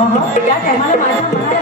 हा, हा. त्या टायमाला माझ्या मनाला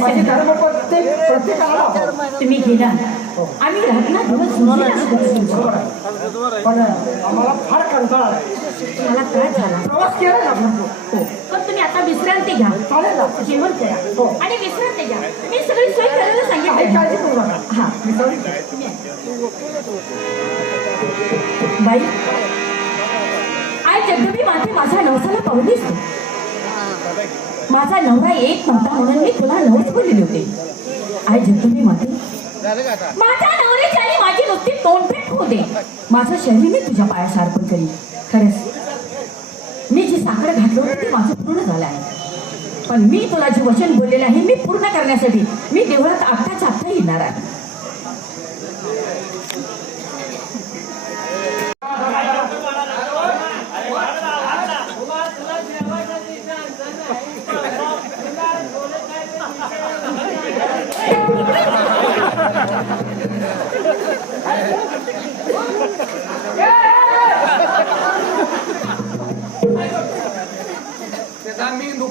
धर्म प्रत्येक प्रत्येकाला. तुम्ही गेला आम्ही रात्र दिवस. पण आम्हाला फार कंटाळा. मला त्रास झाला प्रवास केला ना आपण तो. हो पण तुम्ही आता विश्रांती घ्या चालेल ना जेवण हो. करा आणि विश्रांती घ्या मी सगळी सोय करायला सांगितलं काळजी करू नका हा. बाई आई जगदबी माते माझ्या नवसाला पाहुलीस. माझा नवरा एक नव्हता म्हणून मी तुला नवस बोललेले होते. आई जगदबी माते. माझ्या नवऱ्याची आणि माझी नुसती तोंडफेक होऊ दे. माझं शरीर मी तुझ्या पायास अर्पण करीन. खरंच मी जी साखर घातलं होतं ते माझं पूर्ण झालं आहे. पण मी तुला जे वचन बोललेलं आहे मी पूर्ण करण्यासाठी मी देवळात आत्ताच्या आत्ता येणार आहे.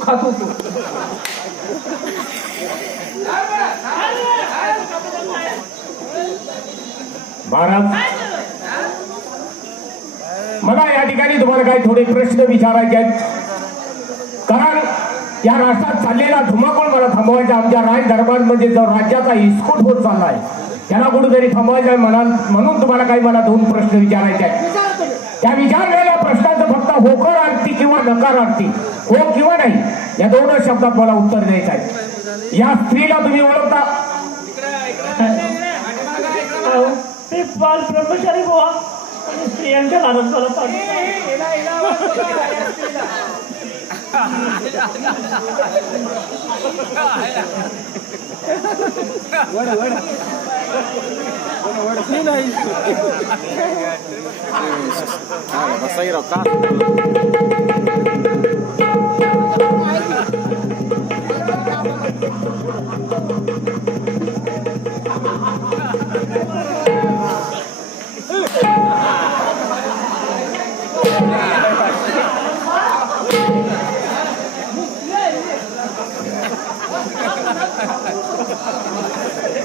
दुखात होतो महाराज मला या ठिकाणी तुम्हाला काही थोडे प्रश्न विचारायचे आहेत. कारण या राष्ट्रात चाललेला धुमाकूळ मला थांबवायचा आमच्या राज दरबारमध्ये जो राज्याचा हिसकोट होत चाललाय त्याला कुठेतरी थांबवायचा आहे म्हणा म्हणून तुम्हाला काही मला दोन प्रश्न विचारायचे आहेत. त्या विचारलेल्या होकर आरती किंवा नकार आरती हो किंवा नाही या दोनच शब्दात मला उत्तर द्यायचं आहे. या स्त्रीला तुम्ही ओळखता? ते बाल ब्रह्मचारी गोवा आणि स्त्रियांच्या लालच मला ओळखली नाही बसाही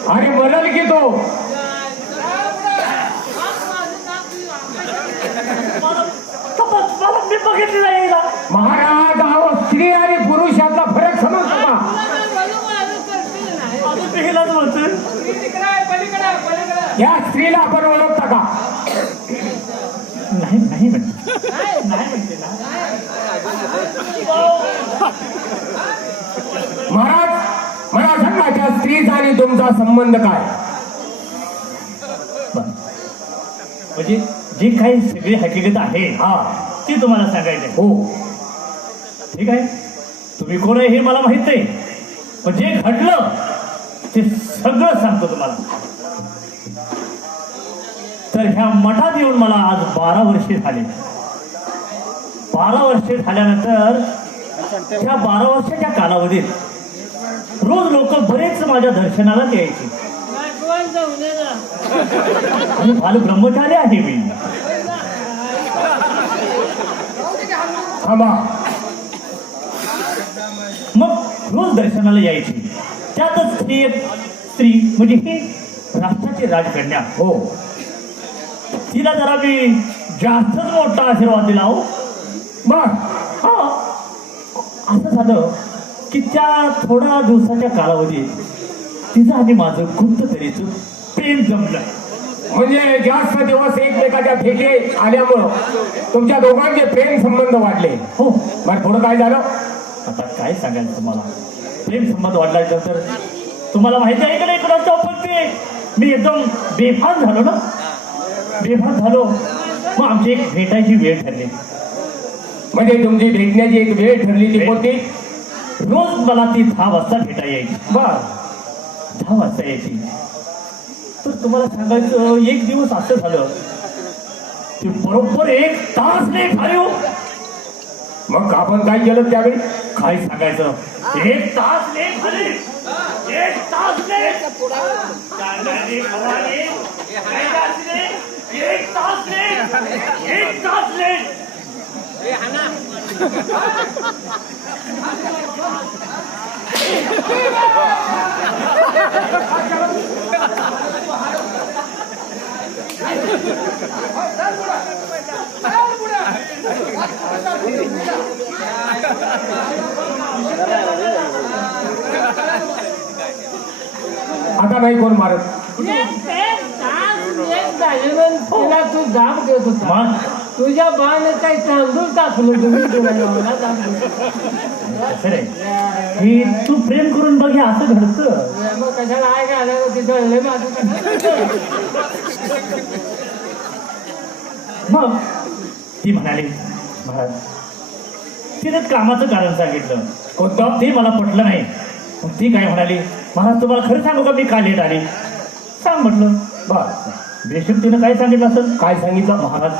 आणि बदल घेतो. मी बघितली नाही. महाराज अहो स्त्री आणि पुरुष यातला फरक समजतो का? अजून म्हणतोय. या स्त्रीला आपण ओळखता का? नाही नाही म्हणते. नाही म्हणते ना. महाराज मला सांगा त्या स्त्रीचा आणि तुमचा संबंध काय. म्हणजे जी काही सगळी हकीकत आहे हा. ती तुम्हाला सांगायची. हो. ठीक आहे? तुम्ही कोण आहे हे मला माहीत नाही. पण जे घडलं ते सगळं सांगतो तुम्हाला. तर ह्या मठात येऊन मला आज बारा वर्षे झाले. बारा वर्षे झाल्यानंतर त्या बारा वर्षाच्या कालावधीत रोज लोक बरेच माझ्या दर्शनाला यायचे. आणि बाल ब्रह्मचारी आहे मी. थांबा. मग रोज दर्शनाला यायची. त्यातच स्त्री स्त्री म्हणजे ही राष्ट्राची राजकन्या. हो. तिला जरा मी जास्तच मोठा आशीर्वाद दिला हो. बर हा. असं झालं की त्या थोड्या दिवसाच्या कालावधीत तिचं आणि माझं गुप्त तरीच प्रेम जमलं. म्हणजे जास्त दिवस एकमेकाच्या भेटी आल्यामुळं तुमच्या दोघांचे प्रेम संबंध वाढले. हो. बर पुढं काय झालं? आता काय सांगायचं तुम्हाला? प्रेम संबंध वाढल्यानंतर तुम्हाला माहिती आहे का नाही कुणाचं पण ते? मी एकदम बेफान झालो ना? बेफान झालो. मग आमची एक भेटायची वेळ ठरली. म्हणजे तुमची भेटण्याची एक वेळ ठरली ती कोणती? रोज मला ती दहा वाजता भेटा यायची. बर. दहा वाजता यायची. तर तुम्हाला सांगायचं एक दिवस असं झालं की बरोबर एक तास नाही झाले हो. मग आपण काय केलं त्यावेळी? काय सांगायचं? एक तास झाले. एक तास जातले? एक तास लेट एक तास लेट आता नाही कोण मारत? तू दाब देत होता. तुझ्या बाण काही तांदूळ टाकलं तुम्ही ही तू प्रेम करून बघ हे असं घडतं. मग कशाला आहे का? आलं ते जळले माझं मग ती म्हणाली महाराज तिने कामाचं कारण सांगितलं. कोणतं? ते मला पटलं नाही. मग ती काय म्हणाली महाराज तुम्हाला खरं सांगू का? मी का लेट आली? सांग म्हटलं. बर बेशक तिनं काय सांगितलं असेल? काय सांगितलं महाराज?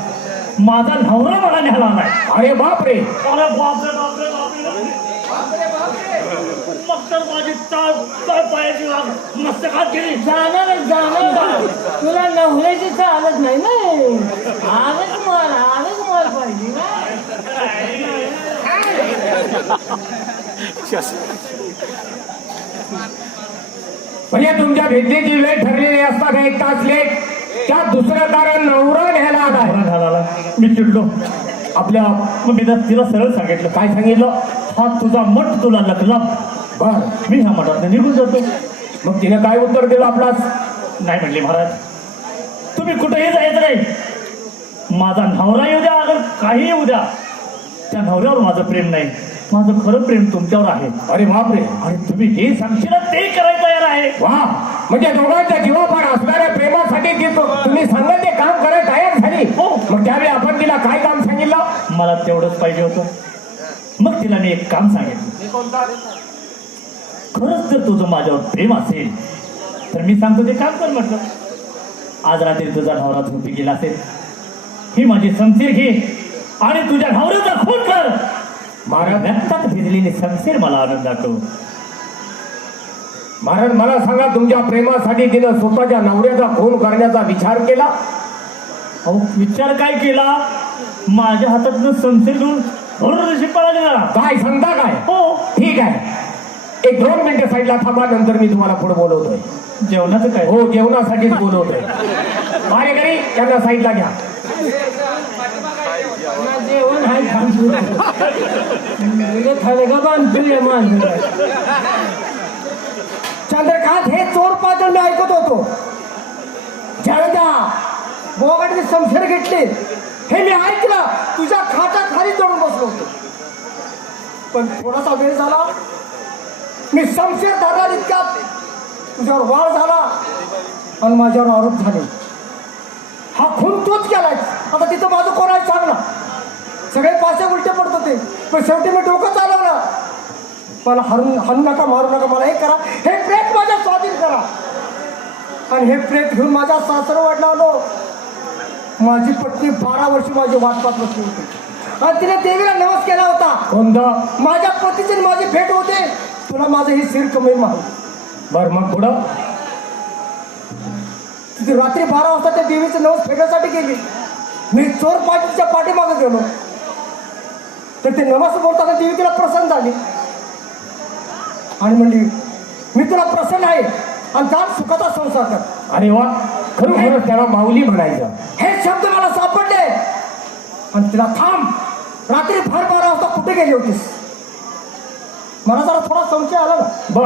माझा नवरा मला न्यायला आलाय. अरे बाप रे अरे बापरे बापरे बापरे मग तर माझी ताळ ताळ पायाची वाग मस्तकात गेली. जाणार जाणार तुला नवऱ्याची चालत नाही ना. आलंच मार आलंच मार पाहिजे ना. म्हणजे तुमच्या भेटण्याची वेळ ठरलेली असताना एक तास लेट. त्यात दुसरं कारण नवरा आलाय. नवरा घालाला मी चिडलो. आपल्या मग मी तर तिला सरळ सांगितलं. काय सांगितलं? हा तुझा मठ तुला लकला बर. मी ह्या मठात निघून जातो. मग तिने काय उत्तर दिलं आपलास नाही म्हणले महाराज. तुम्ही कुठेही जायचं नाही. माझा नवरा येऊ द्या अगर काही येऊ द्या. त्या नवऱ्यावर माझं प्रेम नाही. माझं खरं प्रेम तुमच्यावर आहे. अरे बाप रे आणि तुम्ही जे सांगशील ते करायला तयार आहे. वा. म्हणजे दोघांच्या जीवापार असणाऱ्या प्रेमासाठी ती तु- तुम्ही सांगत ते काम करायला तयार झाली. हो. मग त्यावेळी आपण तिला काय काम सांगितलं? मला तेवढंच पाहिजे होतं. मग तिला मी एक काम सांगितलं खरंच जर तुझं माझ्यावर प्रेम असेल तर मी सांगतो ते काम कर म्हटलं. आज रात्री तुझा नवरा झोपी गेला असेल. ही माझी समशीर घे आणि तुझ्या नवऱ्याचा खून कर. महाराज रक्तात भिजलेली समशीर मला आनंद दाखव महाराज मला सांगा तुमच्या प्रेमासाठी तिनं स्वतःच्या नवऱ्याचा खून करण्याचा विचार केला? अहो विचार काय केला? माझ्या हातातनं पळालेला काय सांगता काय? हो. ठीक आहे. एक दोन मिनिटं साईडला थांबा नंतर मी तुम्हाला पुढे बोलवतोय. जेवणाचं काय? हो जेवणासाठीच बोलवतोय. मारेकरी त्यांना साईडला घ्या. जेवण चंद्रकांत हे चोर पाजर मी ऐकत होतो. जळदा बोगाडीने समशेर घेतले. हे मी ऐकलं. तुझ्या खाटा खाली जाऊन बसलो होतो. पण थोडासा वेळ झाला. मी समशेर धरला इतका तुझ्यावर वार झाला. आणि माझ्यावर आरोप झाले. हा खून तोच केलाय. आता तिथं माझं कोणाला आहे सांग ना. सगळे पाचे उलटे पडत होते. पण शेवटी मी डोकं चालवलं. मला हरून हरू नका मारू नका मला हे करा. हे प्रेत माझ्या स्वाधीन करा. आणि हे प्रेत घेऊन माझ्या सासरवाडला आलो माझी पत्नी बारा वर्ष माझी वाट पाहत बसली होती. आणि तिने देवीला नवस केला होता. कोणतं? माझ्या पतीची माझी भेट होते. तुला माझं हे सिर कमी मारू. बर मग पुढं? तिथे रात्री बारा वाजता त्या देवीचं नवस फेडण्यासाठी गेली. मी चोर पाटीच्या पाठीमागे गेलो. तर ते नवस बोलताना देवी तिला प्रसन्न झाली. आणि म्हणली मी तुला प्रसन्न आहे आणि जाण सुखाचा संसार कर. अरे वा खरोखर त्याला माऊली म्हणायचं. हे शब्द मला सापडले. आणि तिला थांब रात्री फार बारा वाजता कुठे गेली होतीस? मला जरा थोडा संशय आला ना. बर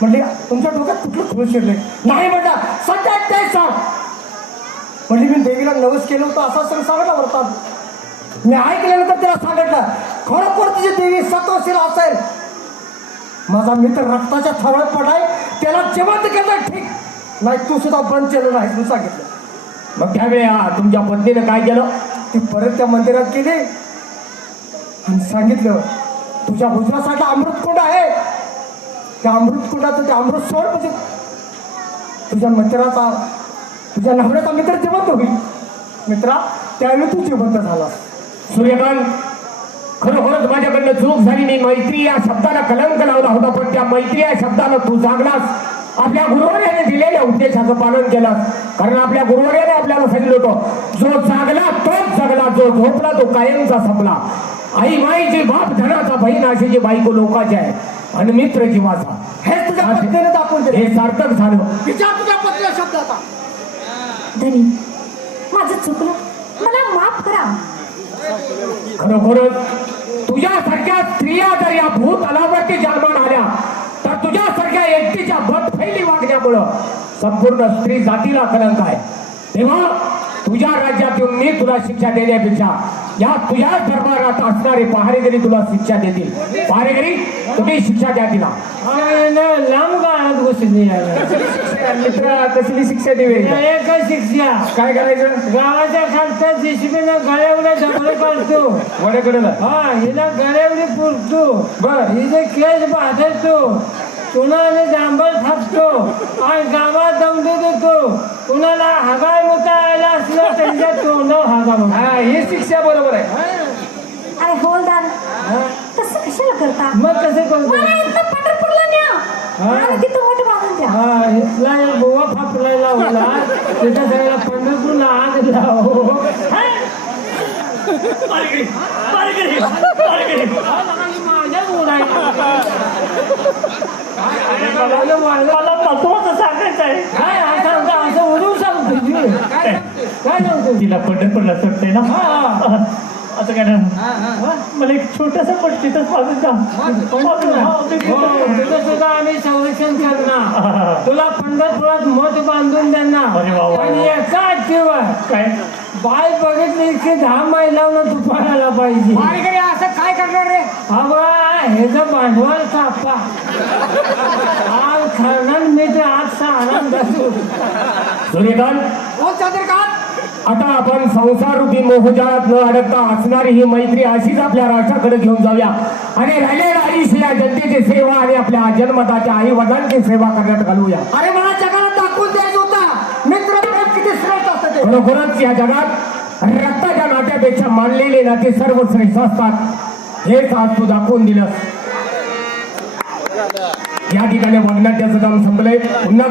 म्हणले तुमच्या डोक्यात कुठलं खुळ शिरले नाही म्हणला सध्या ते सांग. म्हणली मी देवीला नवस केलं होतं असं सगळं सांगितलं वर्तात मी ऐकल्यानंतर तिला सांगितलं खरोखर तिची देवी सत्वशील असेल. माझा मित्र रक्ताच्या थवळ्यात पडाय त्याला जिवंत केलं ठीक. नाही तू सुद्धा बंद केलं नाही तू सांगितलं. मग त्यावेळी हा, तुमच्या पत्नीनं काय केलं? ती परत त्या मंदिरात गेली आणि सांगितलं तुझ्या भुजरासाठी अमृतकुंड आहे. त्या अमृतकुंडाचं ते अमृत सोड म्हणजे तुझ्या मित्राचा तुझ्या नवऱ्याचा मित्र जिवंत होईल. मित्रा त्यावेळी तू जिवंत झाला सूर्यकांत खरोखरच माझ्याकडनं चूक झाली मी मैत्री या शब्दाला कलंक लावला होता पण त्या मैत्री या शब्दाला तू जागलास. आपल्या गुरुवर्याने दिलेल्या उद्देशाचं पालन केलं. कारण आपल्या गुरुवर्याने आपल्याला सांगितलं होतं जो जागला तोच जगला जो झोपला तो कायमचा संपला. आई माईची बाप धनाचा बहीण अशी जी बायको लोकाची आहे आणि मित्र जीवाचा. हे तुझ्या पत्नीने दाखवून दिले. हे सार्थक झालं. विचार तुझ्या पत्नीला शब्दाचा धनी माझं चुकलं. मला माफ करा. खरोखरच तुझ्यासारख्या स्त्रिया जर या भूत अलावरती जन्मान आल्या तर तुझ्यासारख्या एकटीच्या बदफैली वागण्यामुळं संपूर्ण स्त्री जातीला कलंक आहे. तेव्हा तुझ्या राज्यातून मी तुला शिक्षा देण्यापेक्षा या तुझ्या दरबारात असणारे पहारेगिरी तुला शिक्षा देतील. पहारेगिरी तुम्ही शिक्षा द्या तिला. लांब गोष्टी मित्र? कसली शिक्षा देवे एकच शिक्षा. काय करायचं? गावाच्या खालच्या जेसीबीनं गळ्यावल्या डबल काढतो. वड्याकडे हा हिला गळ्यावली पुरतो बर. हिचे केस बांधतो कुणाने जांभळ थापतो आणि गावात दमडू देतो. कुणाला हगाय मुतायला असलं त्यांच्या तोंड हागा हा ही शिक्षा बरोबर आहे. अरे होलदार तसं कशाला करता? मग कसे करतो? मला पंढरपूरला न्या. हा. आणि तिथं मोठं हा इथला एक गोवा फापलायला होला त्याच्या सगळ्या पंढरपूरला आग लाव पारगडी, पारगडी, पारगडी. माझ्या मला मला महत्वाचं सांगायचं आहे काय सांगता असं उडून सांगतो मी. काय सांगतो तिला पंढरपूरला सुटते ना हा. असं काय मला एक छोटासा द्या पाजून द्या. हा, हो. तुझं सुद्धा आम्ही संरक्षण करणार. तुला पंढरपुरात मत बांधून देणार. आणि एका अटीवर काय? बाय बघितली की दहा महिलांना तू पडायला पाहिजे असं काय करणार रे? हवा हे जर भांडवल कापा. आज खरणार मी तर आज आनंद असू सूर्यकांत? हो चंद्रकांत! आता आपण संसार रूपी मोहजाळात न अडकता असणारी ही मैत्री अशीच आपल्या राष्ट्राकडे घेऊन जाऊया. आणि राहिलेलं आयुष्य या जनतेची सेवा आणि आपल्या जन्मताच्या आई वडिलांची सेवा करण्यात घालूया. अरे मला जगाला दाखवून द्यायचं होता. मित्र किती श्रेष्ठ असतं ते. खरोखरच या जगात रक्ताच्या नात्यापेक्षा मानलेले नाते सर्वश्रेष्ठ असतात. हेच आज तू दाखवून दिलं या ठिकाणी वगनाट्याचं काम संपलंय. पुन्हा